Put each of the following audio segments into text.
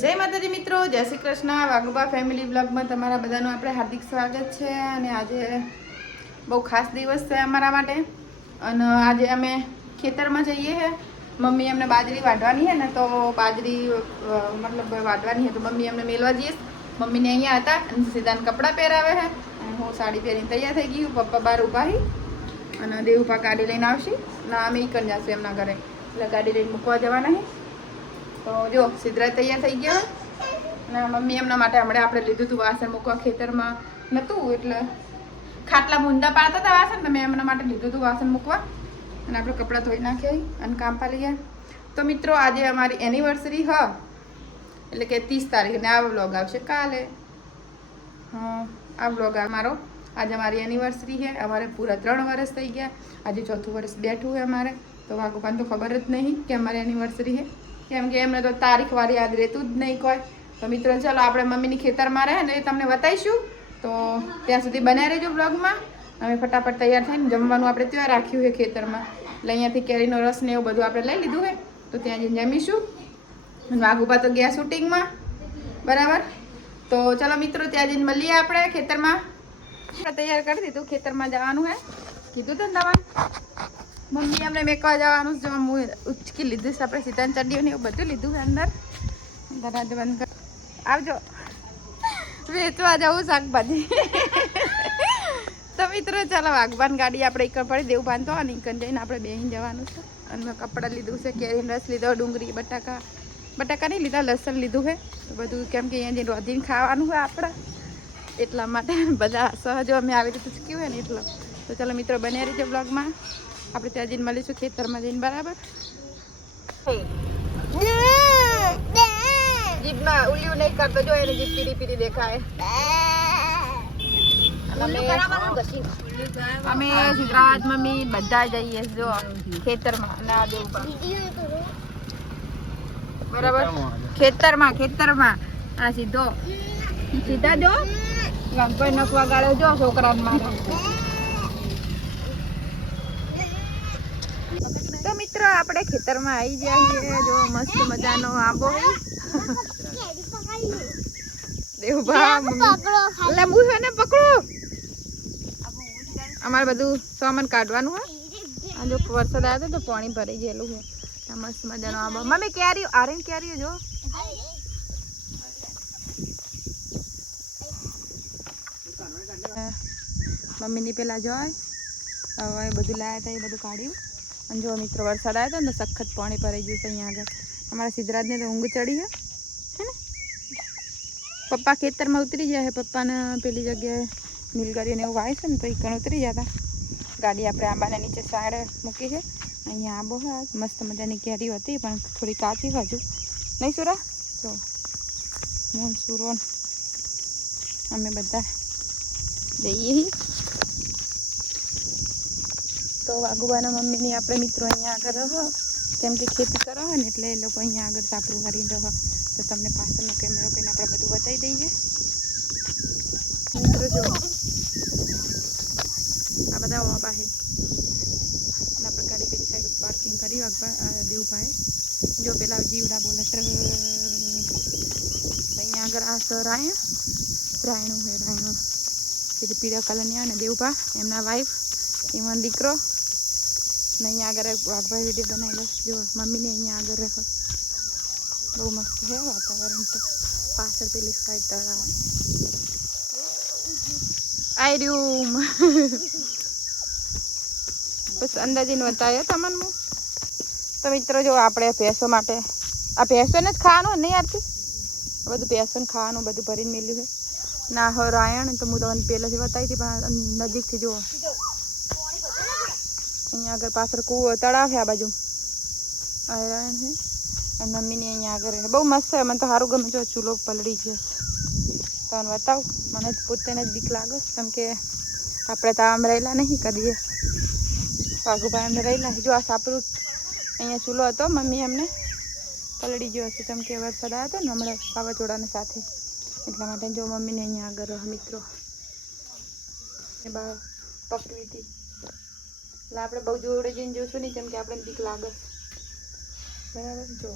જય માતાજી મિત્રો, જય શ્રી કૃષ્ણ. વાઘુબા ફેમિલી બ્લોગમાં તમારા બધાનું આપણે હાર્દિક સ્વાગત છે અને આજે બહુ ખાસ દિવસ છે અમારા માટે. અને આજે અમે ખેતરમાં જઈએ છે મમ્મી અમને બાજરી વાઢવાની છે ને તો બાજરી મતલબ વાઢવાની છે તો મમ્મી અમને મેળવા જઈએ. મમ્મીને અહીંયા હતા અને સીધાને કપડાં પહેરાવે છે હું સાડી પહેરીને તૈયાર થઈ ગયું પપ્પા બહાર ઊભા હી. અને દેવુપા ગાડી લઈને આવશે. ના, અમે એ કરી જશું એમના ઘરે. એટલે ગાડી લઈને મૂકવા જવાના છે તો જો સિદ્ધરાજ તૈયાર થઈ ગયા. અને મમ્મી એમના માટે હમણાં આપણે લીધું હતું વાસણ મૂકવા ખેતરમાં. નહોતું એટલે ખાટલા મુંદા પાડતા હતા વાસણ મેં એમના માટે લીધું હતું વાસણ મૂકવા. અને આપણે કપડાં ધોઈ નાખ્યા અને કામ પાલી ગયા. તો મિત્રો, આજે અમારી એનિવર્સરી હ. એટલે કે ત્રીસ તારીખને આ વ્લોગ આવશે કાલે. હા, આ વ્લોગ મારો. આજે અમારી એનિવર્સરી છે. અમારે પૂરા ત્રણ વર્ષ થઈ ગયા. આજે ચોથું વર્ષ બેઠું છે અમારે. તો વાગુપાન તો ખબર જ નહીં કે અમારી એનિવર્સરી છે. કેમ કે એમને તો તારીખ વાળી યાદ રહેતું જ નહીં કોઈ. તો મિત્રો, ચલો આપણે મમ્મીની ખેતરમાં રહે ને એ તમને બતાવીશું. તો ત્યાં સુધી બનાવી રહેજો બ્લોગમાં. અમે ફટાફટ તૈયાર થઈને જમવાનું આપણે ત્યાં રાખ્યું છે ખેતરમાં. એટલે અહીંયાથી કેરીનો રસ ને એવું બધું આપણે લઈ લીધું છે. તો ત્યાં જઈને જમીશું. વાઘુભા તો ગયા શૂટિંગમાં. બરાબર? તો ચલો મિત્રો, ત્યાં જઈને મળીએ આપણે ખેતરમાં. તૈયાર કરી દીધું, ખેતરમાં જવાનું હે કીધું તો ને તમારે મમ્મી અમને મેકવા જવાનું છે હું ઉચકી લીધું છે આપણે સીતાન ને એવું બધું લીધું અંદર. દરવાજો બંધ કર. આવજો. વેચવા જવું શાકભાજી. તો મિત્રો, ચાલો વાઘબાન ગાડી આપણે એક પડી દેવું બાંધતો અને એક જઈને આપણે બેહીને જવાનું છે. અને કપડાં લીધું છે, કેરીનો રસ લીધો, ડુંગળી, બટાકા. બટાકા નહીં લીધા, લસણ લીધું છે. તો બધું કેમ કે અહીંયા જઈને રોધીને ખાવાનું હોય આપણે. એટલા માટે બધા સહજો અમે આવી રીતે ચૂક્યું હોય ને એટલો. તો ચાલો મિત્રો, બન્યા રીતે બ્લોગમાં આપણે ત્યાં જઈને મળીશું ખેતરમાં જઈને બરાબર? જીભમાં ઉલ્યું નહીં કરતો જો એને જીભ પીડી દેખાય. અમે- ગુજરાત સિદ્ધરાજ મમ્મી બધા જઈએ જો ખેતરમાં દેવું બરાબર? ખેતરમાં ખેતરમાં. આ સીધો. સીધા જો? વાઘભાઈ નખવા ગાળે જો છોકરાને મારે તો મિત્રો આપણે ખેતરમાં આવી ગયા છીએ. જો મસ્ત મજાનો આંબો. દેવભા એટલે હું છે ને પકડો. અમારે બધું સામાન કાઢવાનું હોય આ જો વરસાદ આવ્યો તો પાણી ભરાઈ ગયેલું છે. મસ્ત મજાનો આંબો. મમ્મી કેરીઓ આરેન કેરીઓ જો. મમ્મીની પેલા જોય. હવે બધું લાયા હતા એ બધું કાઢ્યું. જો મિત્રો વરસાદ આવ્યો હતો ને તો સખત પાણી ભરાઈ ગયું છે અહીંયા આગળ. અમારા સિદ્ધરાજને તો ઊંઘ ચડી છે. હે ને? પપ્પા ખેતરમાં ઉતરી ગયા છે. પપ્પાને પેલી જગ્યાએ નીલગારીને એવું વાય છે ને તો એ કણ ઉતરી ગયા હતા ગાડી આપણે આંબાને નીચે સાઈડે મૂકી છે. અહીંયા આંબો હા મસ્ત મજાની કેરી હતી, પણ થોડી કાચી હજુ. નહીં સુરા? જો હું સુરોન અમે બધા જઈએ તો આગુવાના મમ્મીની આપણે મિત્રો અહીંયા આગળ રહો. કેમ કે ખેતી કરો ને એટલે એ લોકો અહીંયા આગળ સાપરું મારીને રહો. તો તમને પાછળનો કેમેરો કરીને આપણે બધું બતાવી દઈએ. મિત્રો જો, આ બધા ઓવા છે અને આપણે ગાડી પેલી સાઈડ પાર્કિંગ કરી દેવભાઈ. જો પેલા જીવડા બોલે અહીંયા આગળ આ સર આયા. રાયણું હે, રાયણું. પેલી પીળા કલરની આવે ને દેવભા, એમના વાઈફ એમાં દીકરો. ને અહીંયા આગળ એક વાઘભાઈ વીડિયો બનાવેલો જો મમ્મીને અહીંયા આગળ રહો. બહુ મસ્ત છે વાતાવરણ તો. પાછળ પેલી સાઈડ તળાવ. આઈ રૂમ બસ અંદાજીને બતાવ્યો તમને હું. તો મિત્રો, જો આપણે ભેંસો માટે, આ ભેંસોને જ ખાવાનું નહીં આરતી બધું બધું ભેંસોને ખાવાનું બધું ભરીને મેલ્યું છે. ના હો રાયણ તો હું તમને પહેલાંથી બતાવી હતી, પણ નજીકથી જુઓ. અહીંયા આગળ પાછળ કૂવો તળાવ છે આ બાજુ. આયરણ છે. અને મમ્મીની અહીંયા આગળ છે. બહુ મસ્ત છે. મને તો સારું ગમે જો, ચૂલો પલળી ગયો. તમને બતાવ. મને જ પોતેને જ બીક લાગે. કેમ કે આપણે તો આમ રહેલા નહીં કરીએ વાઘુભાઈ અમે રહેલા જો, આ સાપરું અહીંયા ચૂલો હતો. મમ્મી અમને પલળી ગયો હશે કેમ કે વરસાદ આવ્યો હતો ને, હમણાં વાવાઝોડાની સાથે. એટલા માટે જો મમ્મીને અહીંયા આગળ મિત્રો. બા પકડી હતી. એટલે આપણે બહુ જોડે જઈને જોશું નહીં કેમ કે આપણે બીક લાગે. બરાબર? જો.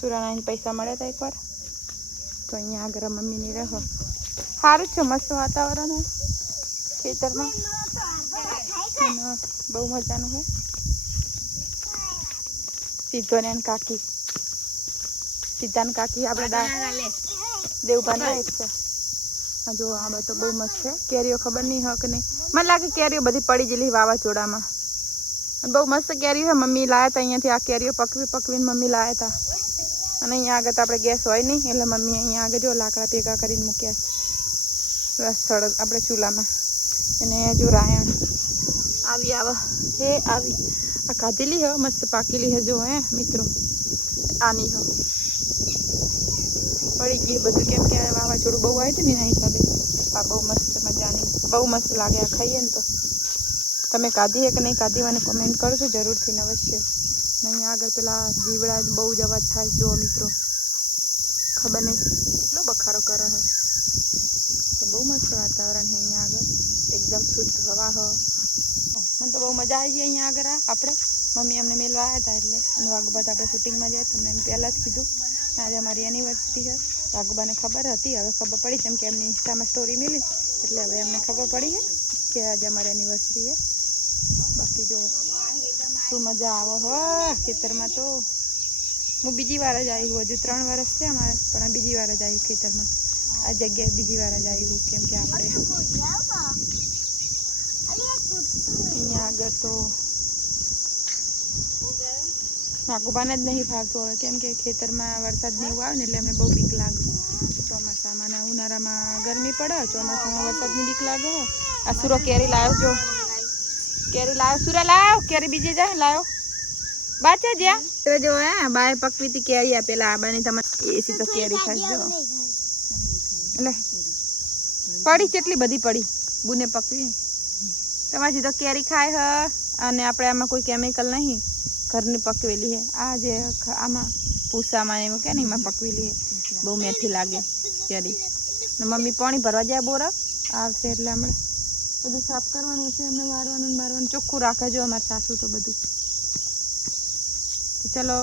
સુરાના પૈસા મળ્યા હતા એકવાર. તો અહીંયા આગળ મમ્મીની રહો. સારું છે મસ્ત વાતાવરણ હોય ખેતરમાં. બહુ મજાનું હોય સીધો ને કાકી. સીધા કાકી આપણે દેવભાન એક છે. આ જો આ તો બહુ મસ્ત છે. કેરીઓ ખબર નહીં હક નહીં. મને લાગે કેરીઓ બધી પડી ગયેલી વાવાઝોડામાં. અને બહુ મસ્ત કેરીઓ છે. મમ્મી લાયા હતા અહીંયાથી આ કેરીઓ પકવી પકવીને મમ્મી લાયા હતા અને અહીંયા આગળ તો આપણે ગેસ હોય નહીં એટલે મમ્મી અહીંયા આગળ જો લાકડા ભેગા કરીને મૂક્યા છે. સ્થળ આપણે ચૂલામાં. અને હજુ રાયણ આવી આવા. હે આવી. આ ખાધેલી હે મસ્ત પાકેલી હે જો હે મિત્રો. આની હો. પડી ગઈ બધું કેમ કે વાવાઝોડું બહુ આવ્યું હતું ને એના હિસાબે. આ બહુ મસ્ત મજાની, બહુ મસ્ત લાગે આ ખાઈએ ને તો. તમે કાઢીએ કે નહીં કાઢી મને કોમેન્ટ કરજો જરૂરથી અવશ્ય. ને અહીંયા આગળ પેલા જીવડા જ બહુ જ અવાજ થાય જો મિત્રો. ખબર નહીં, કેટલો બખારો કરે હો તો બહુ મસ્ત વાતાવરણ છે અહીંયા આગળ. એકદમ શુદ્ધ હવા હ. મને તો બહુ મજા આવી ગઈ અહીંયા આગળ આપણે. મમ્મી અમને મેળવા આવ્યા હતા એટલે. અને વાઘબાદ આપણે શૂટિંગમાં જાય તો એમ પહેલાં જ કીધું. આજે અમારી એનિવર્સિટી છે. વાઘબાને ખબર હતી. હવે ખબર પડી છે એમ કે એમની ઇન્સ્ટામાં સ્ટોરી મિલી. એટલે હવે એમને ખબર પડી છે કે આજે અમારી એનિવર્સરી છે. બાકી જો શું મજા આવે? હો ખેતરમાં તો હું બીજી વાર જ આવી હજુ ત્રણ વર્ષ છે અમારે પણ બીજી વાર જ આવ્યું ખેતરમાં. આ જગ્યાએ બીજી વાર જ આવ્યું કેમ કે આપણે અહીંયા આગળ તો નાગુબાને જ નહીં ફાવતું હવે. કેમ કે ખેતરમાં વરસાદ નહીં આવે ને એટલે અમને બહુ બીક લાગે. ચોમાસામાં ને ઉનાળામાં ગરમી પડે ચોમાસામાં વરસાદની બીક લાગે. આ સુરો કેરી લાવજો જો. કેરી લાવ સુરા લાવ કેરી બીજી જાય લાવ્યો બાચા જ્યાં? તો જો હે બાય પકવી હતી કેરી આપેલા આબાની તમને એસી તો કેરી ખાઈ જો. એટલે પડી કેટલી બધી પડી. બુને પકવી. તમારી તો કેરી ખાય હ. અને આપણે આમાં કોઈ કેમિકલ નહીં. ઘરની પકવેલી હે. આ જે આમાં પૂસામાં એમ કે ને, એમાં પકવેલી હે. બહુ મેથી લાગે કેરી. ને મમ્મી પાણી ભરવા જાય બોરા? આવશે એટલે હમણાં. બધું સાફ કરવાનું હશે, એમને મારવાનું મારવાનું ચોખ્ખું રાખે જો અમારા સાસુ તો બધું. તો ચલો.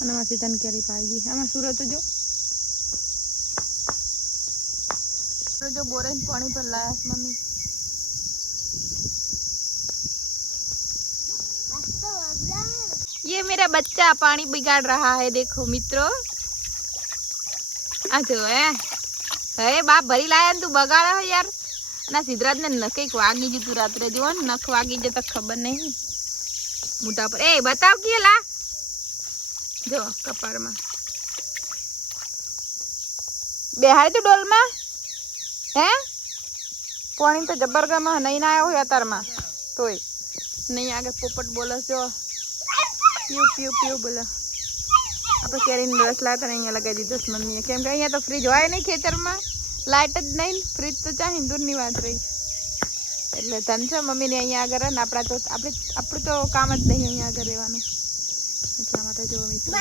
અને એમાં સીતાની કેરી પાઈ ગઈ. આમાં સુરત જો? જો બોરે પાણી પર લાયા મમ્મી. मेरा बच्चा पानी बिगाड़ रहा है देखो मित्रों આ જો હે હે બાપ ભરી લાયા ને તું બગાડે હે યાર ના સિદ્ધરાજ ને નખ કંઈક વાગી જતું રાત્રે જો ને નખ વાગી જતા ખબર નહીં મોટા પર એ બતાવ કે લા જો કપારમાં બેહાડી તું ડોલમાં હે પાણી તો જબરગમાં નહીં ના આવ્યો હોય અત્યારમાં તોય નહીં આગળ પોપટ બોલે જો પીવ પીવ પીવ બોલો. આપણે કેરીનો રસ લાવતા અહીંયા લગાવી દીધો મમ્મીએ. કેમ કે અહીંયા તો ફ્રીજ હોય નહીં ખેતરમાં. લાઇટ જ નહીં ફ્રીજ તો ચાહે દૂરની વાત રહી. એટલે ધન છે મમ્મીને અહીંયા આગળ ને આપણા તો આપણે આપણું તો કામ જ નહીં અહીંયા આગળ રહેવાનું. એટલા માટે જો મિત્રો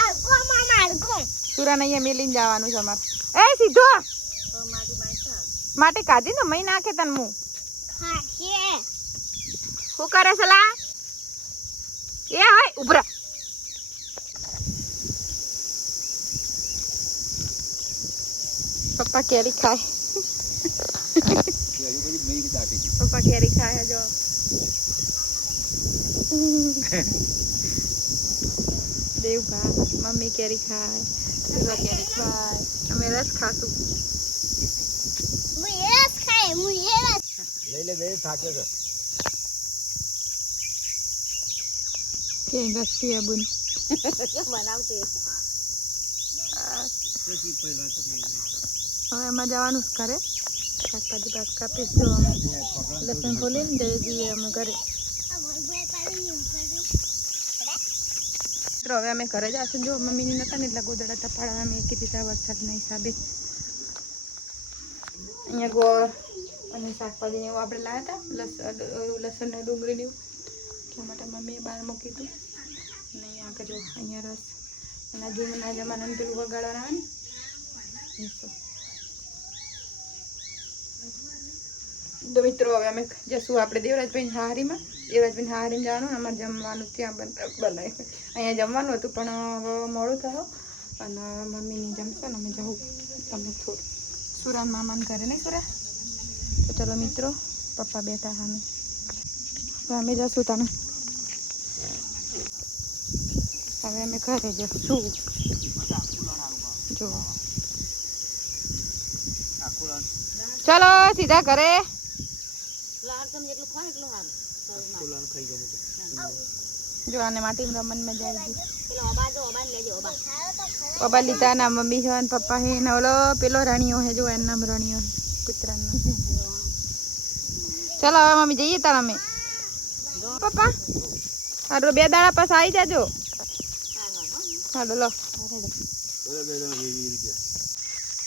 સુરાને અહીંયા મેલીને જવાનું છે અમારે. એ સીધો! માટે કાઢી ને મહી નાખે તને હું શું કરે સલા એ હોય ઉભરા. પપ્પા કેરી ખાય. પપ્પા કેરી ખાય જો દેવભા મમ્મી કેરી ખાય કેરી ખાય. અમે રસ ખાશું. લઈ લે બે થાકે છે. કે રસ પીએ બુન. હવે એમાં જવાનું જ ઘરે. શાકભાજી પાક કાપીશ, જો અમે લસણ ખોલીને જઈ જઈએ અમે ઘરે. મિત્રો, હવે અમે ઘરે જશું જો મમ્મીની નતા ને એટલે ગોદડા તપાડા અમે કીધી હતા વરસાદના હિસાબે. અહીંયા ગોળ અને શાકભાજી એવું આપણે લાવ્યા હતા. લસણ લસણ ને ડુંગળી એવું. એટલા માટે મમ્મીએ બહાર મૂકી હતું અને અહીંયા આગળ અહીંયા રસ. અને જૂના જમાનાનું પેલું વગાડવાના આવે ને. તો. મિત્રો, હવે અમે જશું આપણે દેવરાજભાઈ હારીમાં. દેવરાજભાઈ હારીમાં જવાનું, અમારે જમવાનું ત્યાં બન- બનાવ્યું અહીંયા જમવાનું હતું, પણ મોડું થયો. અને મમ્મીની જમશે ને અમે જવું અમે થોડું. સુરાન મામાને ઘરે નહીં સુરા તો ચલો મિત્રો, પપ્પા બેઠા સામે. તો અમે જશું તને હવે અમે ઘરે જશું. જો. ચલો, સીધા ઘરે. જો આને માટી રમન મજા આવી ઓબા પપ્પા લીધા ના મમ્મી છે ને પપ્પા હે ને ઓલો પેલો રાણીઓ હે જો એનું નામ રાણીઓ હે કૂતરાનું. ચલો હવે મમ્મી જઈએ તાર અમે. પપ્પા હારો બે દાડા પાસ આવી જાજો. હાલો લો.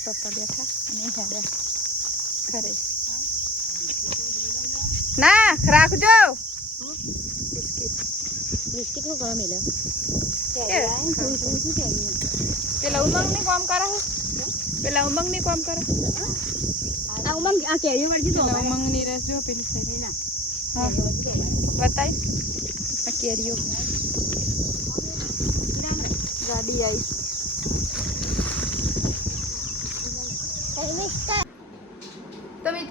પપ્પા બેઠા અને ઘરે. ના રાખજો. બિસ્કિટ પેલા ઉમંગની કામ કરે. પેલા ઉમંગની કામ કરે પેલા ઉમંગની રસ જો પેલી સાઈડ. હા. બતાય. આ કેરીઓ. ગાડી આવી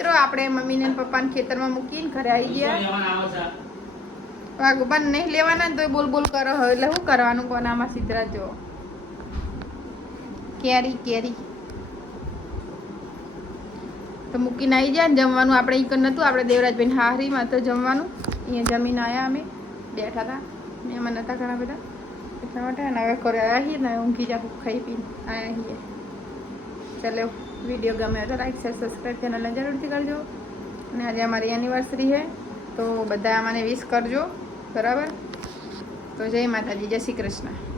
મિત્રો આપણે મમ્મીને ને પપ્પાને ખેતરમાં મૂકીને ઘરે આવી ગયા. વાઘુબાન નહીં લેવાના તો બોલ બોલ કરો. હવે એટલે શું કરવાનું કોનામાં સીધરા જો? કેરી કેરી. તો મૂકીને આવી જાય ને જમવાનું. આપણે કન નતું આપણે દેવરાજભાઈ હારીમાં તો જમવાનું. અહીંયા જમીન આવ્યા અમે. બેઠા હતા. મહેમાન હતા ઘણા બધા. એટલા માટે ને હવે ઘરે આવીએ ને ઊંઘી જાઉં ખાઈ પીને. આવીએ ચાલો. વીડિયો ગમે તો લાઈક શેર સબસ્ક્રાઈબ ચેનલને જરૂરથી કરજો. અને આજે અમારી એનિવર્સરી છે, તો બધા મને વિશ કરજો. બરાબર? તો જય માતાજી, જય શ્રી કૃષ્ણ.